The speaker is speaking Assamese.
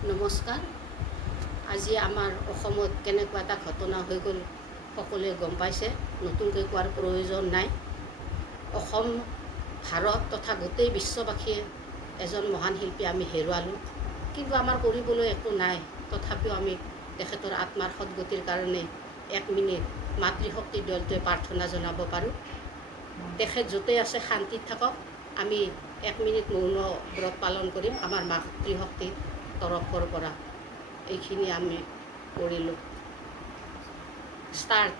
নমস্কাৰ। আজি আমাৰ অসমত কেনেকুৱা এটা ঘটনা হৈ গ'ল সকলোৱে গম পাইছে, নতুনকৈ কোৱাৰ প্ৰয়োজন নাই। অসম, ভাৰত তথা গোটেই বিশ্ববাসীয়ে এজন মহান শিল্পী আমি হেৰুৱালোঁ, কিন্তু আমাৰ কৰিবলৈ একো নাই। তথাপিও আমি তেখেতৰ আত্মাৰ সদ্গতিৰ কাৰণে 1 মিনিট মাতৃশক্তিৰ দলটোৱে প্ৰাৰ্থনা জনাব পাৰোঁ। তেখেত য'তেই আছে শান্তিত থাকক। আমি 1 মিনিট মৌন ব্ৰত পালন কৰিম আমাৰ মাতৃশক্তিৰ তৰফৰ পৰা। এইখিনি আমি কৰিলোঁ। ষ্টাৰ্ট।